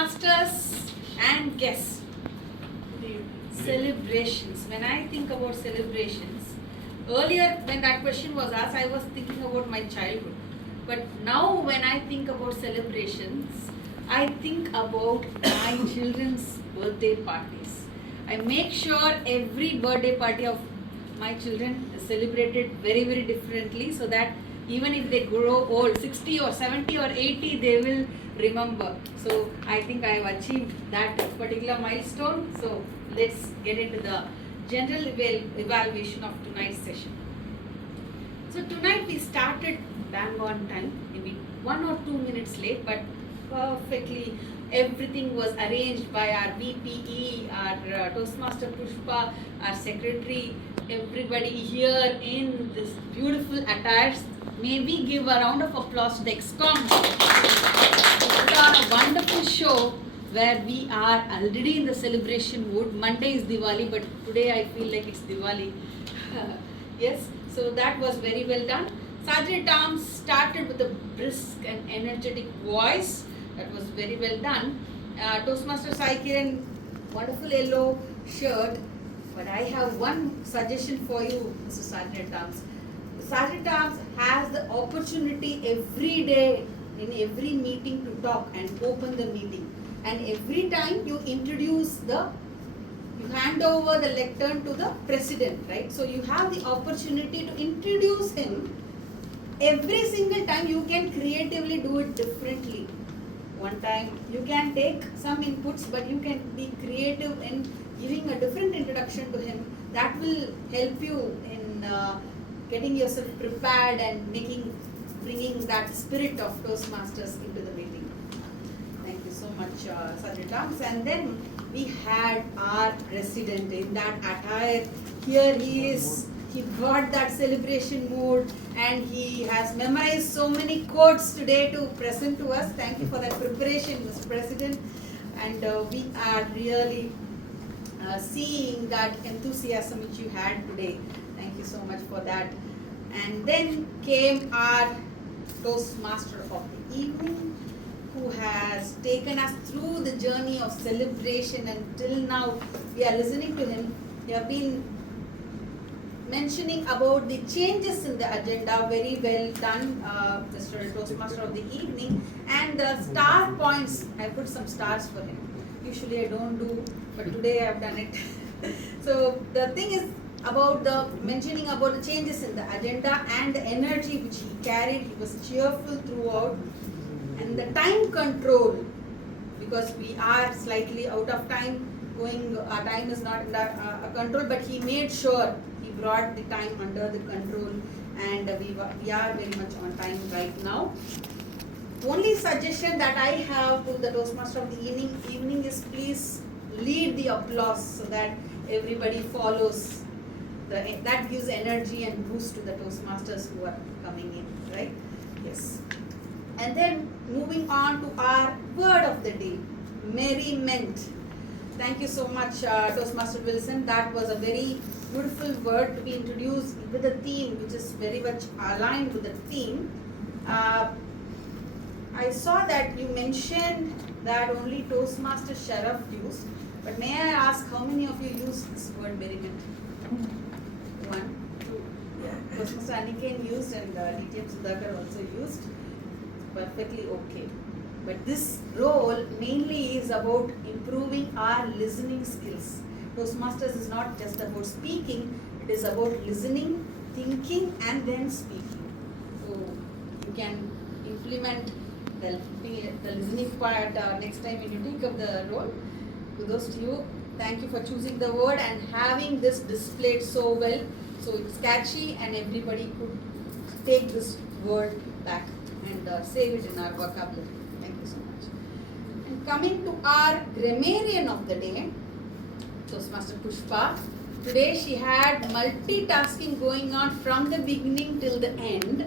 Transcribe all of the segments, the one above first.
Masters and guests. Celebrations. When I think about celebrations, earlier when that question was asked, I was thinking about my childhood. But now when I think about celebrations, I think about my children's birthday parties. I make sure every birthday party of my children is celebrated very, very differently so that even if they grow old, 60 or 70 or 80, they will remember. So I think I have achieved that particular milestone. So let's get into the general evaluation of tonight's session. So tonight we started bang on time, maybe 1 or 2 minutes late, but perfectly everything was arranged by our VPE, our Toastmaster Pushpa, our secretary, everybody here in this beautiful attire. May we give a round of applause to the XCOM. It's a wonderful show where we are already in the celebration mood. Monday is Diwali, but today I feel like it's Diwali. Yes, so that was very well done. Sergeant Arms started with a brisk and energetic voice. That was very well done. Toastmaster Sai Kiran, wonderful yellow shirt. But I have one suggestion for you, Mr. Sergeant Arms. Sergeant Arms has the opportunity every day in every meeting to talk and open the meeting. And every time you hand over the lectern to the president, right? So you have the opportunity to introduce him. Every single time you can creatively do it differently. One time you can take some inputs, but you can be creative in giving a different introduction to him. That will help you in getting yourself prepared and bringing that spirit of Toastmasters into the meeting. Thank you so much, Sergeant Arms. And then we had our president in that attire. Here he is. He brought that celebration mood and he has memorized so many quotes today to present to us. Thank you for that preparation, Mr. President. And we are really seeing that enthusiasm which you had today. Thank you so much for that. And then came our Toastmaster of the evening, who has taken us through the journey of celebration, and till now we are listening to him. We have been mentioning about the changes in the agenda. Very well done, Mr. Toastmaster of the evening. And the star points, I put some stars for him. Usually I don't do, but today I have done it. So the thing is about the mentioning about the changes in the agenda and the energy which he carried. He was cheerful throughout. And the time control, because we are slightly out of time, our time is not under control, but he made sure he brought the time under the control, and we are very much on time right now. Only suggestion that I have to the Toastmaster of the evening is please lead the applause so that everybody follows. That gives energy and boost to the Toastmasters who are coming in, right? Yes. And then moving on to our word of the day, merriment. Thank you so much, Toastmaster Wilson. That was a very beautiful word to be introduced with a theme which is very much aligned with the theme. I saw that you mentioned that only Toastmaster Sharaf used, but may I ask how many of you used this word merriment? 1, 2. Yeah. Toastmaster Aniken used and DTM Sudhakar also used. Perfectly okay. But this role mainly is about improving our listening skills. Toastmasters is not just about speaking, it is about listening, thinking and then speaking. So you can implement the listening part next time when you take up the role. Kudos to you. Thank you for choosing the word and having this displayed so well. So it's catchy and everybody could take this word back and save it in our vocabulary. Thank you so much. And coming to our grammarian of the day, Toastmaster Pushpa. Today she had multitasking going on from the beginning till the end,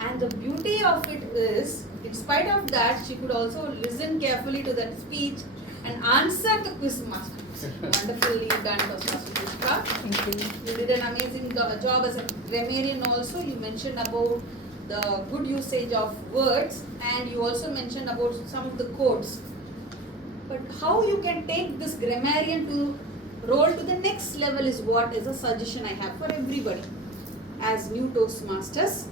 and the beauty of it is, in spite of that, she could also listen carefully to that speech and answer the quiz master. Wonderfully done, Toastmaster Pushpa. Thank you. You did an amazing job as a grammarian also. You mentioned about the good usage of words, and you also mentioned about some of the codes. But how you can take this grammarian to roll to the next level is what is a suggestion I have for everybody as new Toastmasters.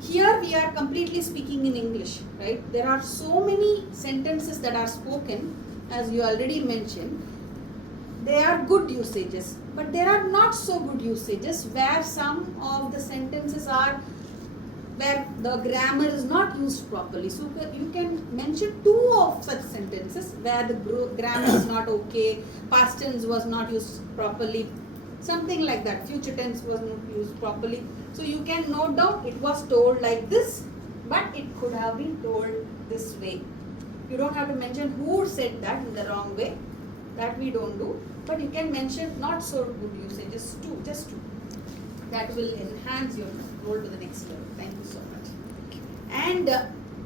Here we are completely speaking in English, right? There are so many sentences that are spoken, as you already mentioned. They are good usages, but there are not so good usages where some of the sentences are where the grammar is not used properly. So you can mention 2 of such sentences where the grammar is not okay, past tense was not used properly, something like that, future tense was not used properly. So you can note down it was told like this, but it could have been told this way. You don't have to mention who said that in the wrong way, that we don't do, but you can mention not so good usages too, just 2. That will enhance your roll to the next level. Thank you so much. And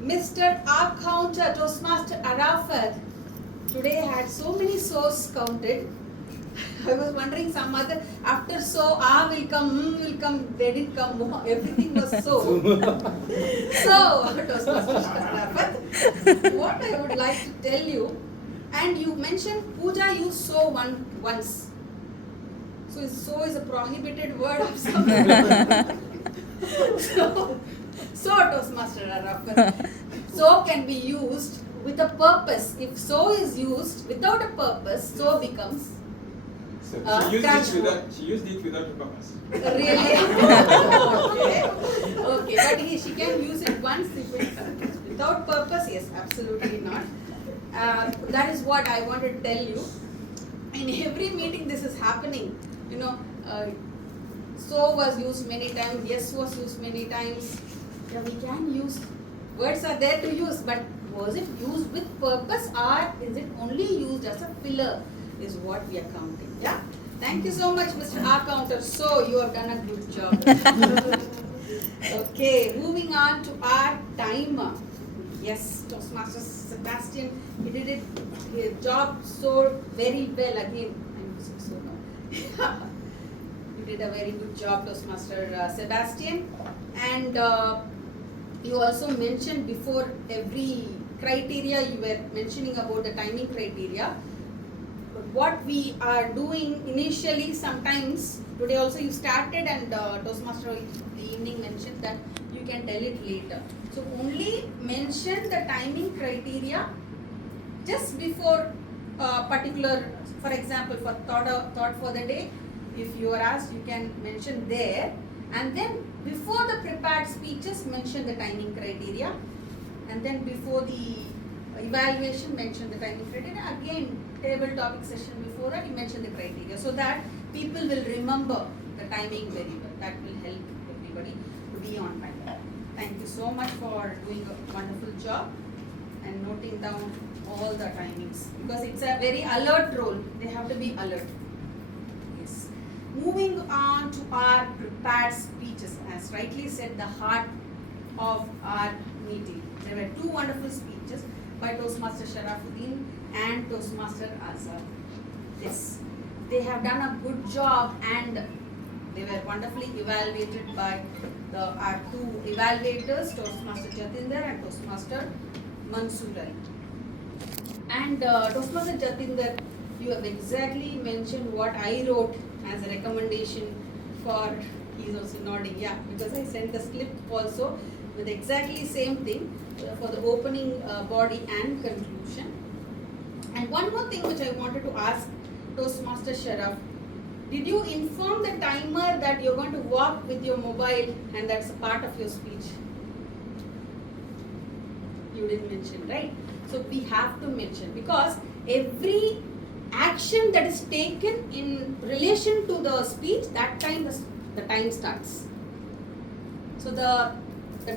Mr. Accounter Toastmaster Arafat today had so many so's counted. I was wondering some other, after so, will come, they didn't come more, everything was so. So, Toastmaster Arafat, what I would like to tell you, and you mentioned Pooja used so once. So is a prohibited word of some so Toastmaster Arafat, so can be used with a purpose. If so is used without a purpose, so becomes she used it without a purpose. Really? Okay, but she can use it once if it's without purpose. Yes, absolutely not. That is what I want to tell you. In every meeting this is happening. You know, so was used many times, yes was used many times. Yeah, we can use, words are there to use, but was it used with purpose or is it only used as a filler is what we are counting. Yeah. Thank you so much, Mr. Accounter. So you have done a good job. Okay, moving on to our timer. Yes, Toastmaster Sebastian, he did it, his job so very well again. I'm using so now. You did a very good job, Toastmaster Sebastian. And you also mentioned before every criteria, you were mentioning about the timing criteria. But what we are doing initially, sometimes, today also you started and Toastmaster in the evening mentioned that you can tell it later. So only mention the timing criteria just before particular, for example, for thought for the day, if you are asked, you can mention there, and then before the prepared speeches, mention the timing criteria, and then before the evaluation, mention the timing criteria. Again, table topic session before that, you mention the criteria, so that people will remember the timing very well. That will help everybody to be on time. Thank you so much for doing a wonderful job and noting down all the timings, because it's a very alert role. They have to be alert. Yes. Moving on to our prepared speeches, as rightly said, the heart of our meeting. There were 2 wonderful speeches by Toastmaster Sharafuddin and Toastmaster Azhar. Yes, they have done a good job and they were wonderfully evaluated by our 2 evaluators, Toastmaster Jatinder and Toastmaster Mansoor Ali. And Toastmaster Jatinder, you have exactly mentioned what I wrote as a recommendation for, he is also nodding, yeah, because I sent the slip also with exactly same thing for the opening body and conclusion. And one more thing which I wanted to ask Toastmaster Sharaf, did you inform the timer that you're going to walk with your mobile and that's a part of your speech? You didn't mention, right? So we have to mention, because every action that is taken in relation to the speech, that time the time starts. So the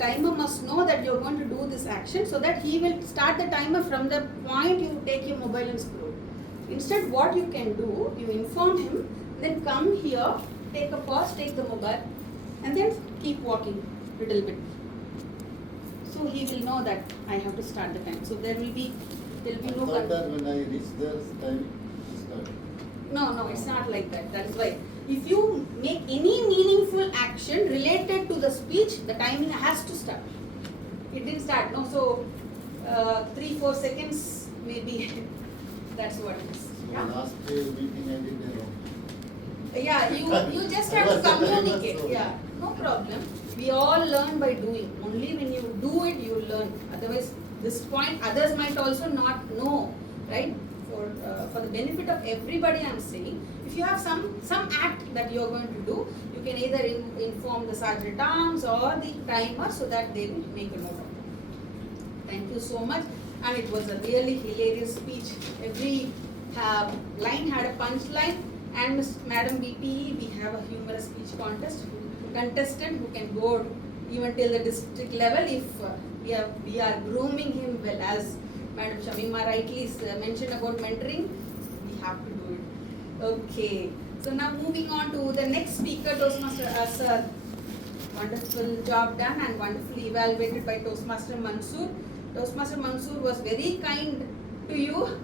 timer must know that you're going to do this action, so that he will start the timer from the point you take your mobile and scroll. Instead, what you can do, you inform him, then come here, take a pause, take the mobile, and then keep walking little bit. So he will know that I have to start the time. So there will be no. I thought that when I reach the time, start. No, it's not like that. That is why. If you make any meaningful action related to the speech, the timing has to start. It didn't start, no? So 3-4 seconds maybe That's what it is. So Yeah? last meeting I did wrong. Yeah, you just have to communicate. Yeah, no problem. We all learn by doing. Only when you do it, you learn. Otherwise, this point, others might also not know, right? For the benefit of everybody, I'm saying, if you have some act that you're going to do, you can either inform the sergeant arms or the timer so that they will make a note of it. Thank you so much. And it was a really hilarious speech. Every line had a punchline. And Madam VP, we have a humorous speech contestant who can go even till the district level if we are grooming him well. As Madam Shamima rightly mentioned about mentoring, we have to do it. Okay, so now moving on to the next speaker, Toastmaster as a wonderful job done and wonderfully evaluated by Toastmaster Mansoor. Toastmaster Mansoor was very kind to you.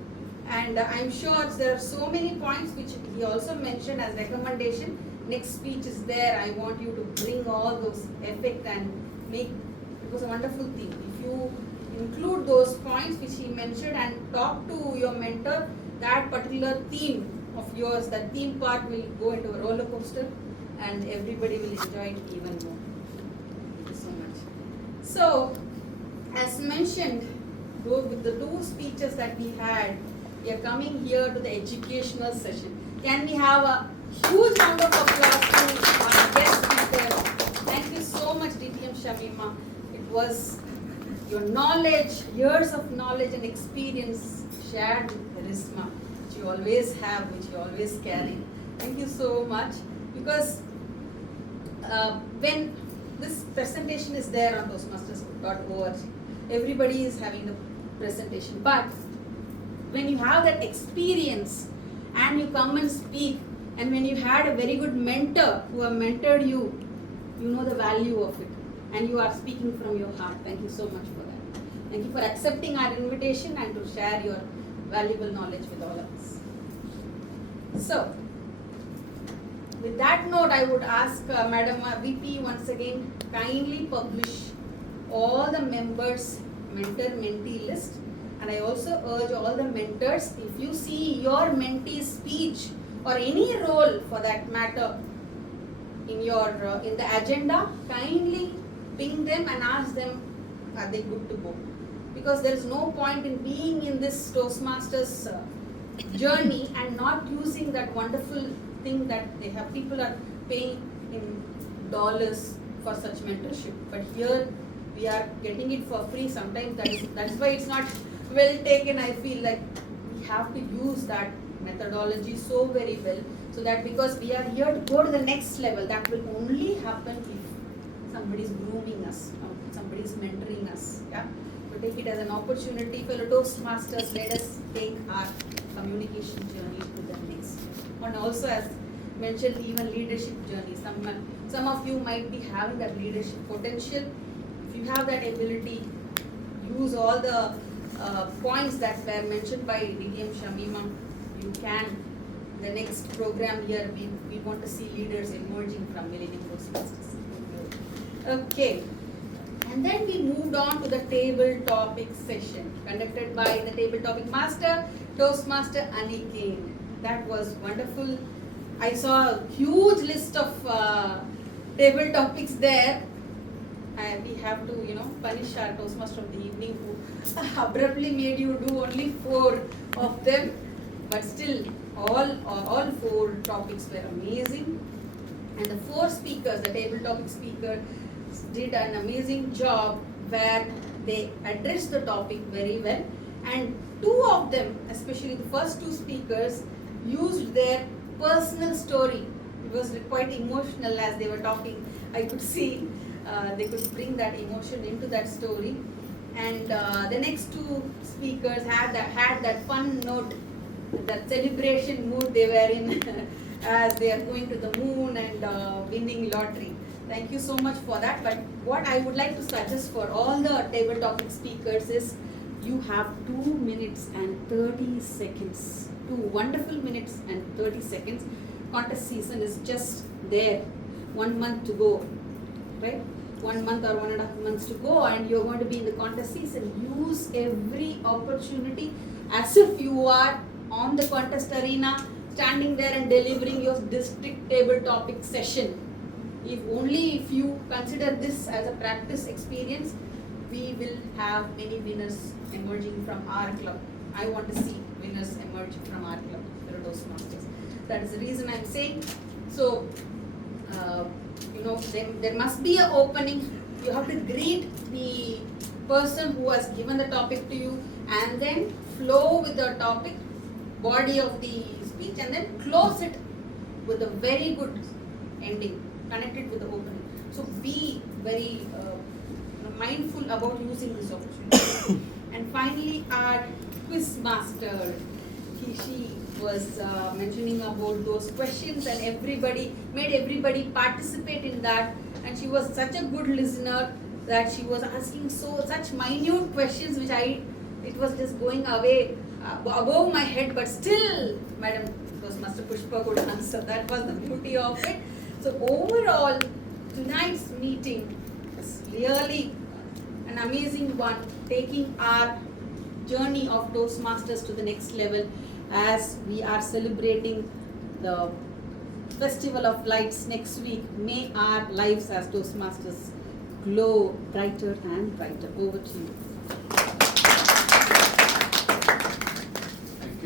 And I'm sure there are so many points which he also mentioned as recommendation. Next speech is there. I want you to bring all those effect and make it was a wonderful thing. If you include those points which he mentioned and talk to your mentor, that particular theme of yours, that theme part will go into a roller coaster and everybody will enjoy it even more. Thank you so much. So, as mentioned, with the two speeches that we had, we are coming here to the educational session. Can we have a huge round of applause to our guest speaker? Thank you so much, DTM Shamima. It was your knowledge, years of knowledge and experience shared with charisma, which you always have, which you always carry. Thank you so much. Because when this presentation is there on Toastmasters.org, everybody is having the presentation. But when you have that experience and you come and speak, and when you had a very good mentor who have mentored you, you know the value of it and you are speaking from your heart. Thank you so much for that. Thank you for accepting our invitation and to share your valuable knowledge with all of us. So, with that note, I would ask Madam VP once again, kindly publish all the members' mentor-mentee list. And I also urge all the mentors, if you see your mentee's speech or any role for that matter in your in the agenda, kindly ping them and ask them, are they good to go? Because there is no point in being in this Toastmasters journey and not using that wonderful thing that they have. People are paying in dollars for such mentorship, but here we are getting it for free. Sometimes that's why it's not well taken. I feel like we have to use that methodology so very well, so that because we are here to go to the next level, that will only happen if somebody is grooming us, somebody is mentoring us. Yeah, so take it as an opportunity. Fellow Toastmasters, let us take our communication journey to the next, and also as mentioned, even leadership journey. Some of you might be having that leadership potential. If you have that ability, use all the points that were mentioned by DTM Shamima. You can. The next program here, we want to see leaders emerging from Millenium Toastmasters. Okay. And then we moved on to the table topic session conducted by the table topic master, Toastmaster Aniken. That was wonderful. I saw a huge list of table topics there. And we have to, punish our Toastmaster of the evening who abruptly made you do only 4 of them. But still, all 4 topics were amazing. And the 4 speakers, the table topic speaker, did an amazing job where they addressed the topic very well. And 2 of them, especially the first 2 speakers, used their personal story. It was quite emotional as they were talking. I could see they could bring that emotion into that story. And the next 2 speakers had that fun note, that celebration mood they were in as they are going to the moon and winning lottery. Thank you so much for that. But what I would like to suggest for all the table topic speakers is you have 2 minutes and 30 seconds. 2 wonderful minutes and 30 seconds. Contest season is just there. 1 month to go, right? 1 month or 1.5 months to go, and you're going to be in the contest season. Use every opportunity as if you are on the contest arena, standing there and delivering your district table topic session. If you consider this as a practice experience, we will have many winners emerging from our club. I want to see winners emerge from our club, the Toastmasters. That is the reason I'm saying. So, there must be an opening. You have to greet the person who has given the topic to you, and then flow with the topic, body of the speech, and then close it with a very good ending, connected with the opening. So be very mindful about using this opportunity. And finally, our quiz master, she was mentioning about those questions, and made everybody participate in that. And she was such a good listener that she was asking such minute questions, which it was just going away above my head, but still, Madam Toastmaster Pushpa could answer. That was the beauty of it. So overall, tonight's meeting is really an amazing one, taking our journey of Toastmasters to the next level as we are celebrating the Festival of Lights next week. May our lives as Toastmasters glow brighter and brighter. Over to you.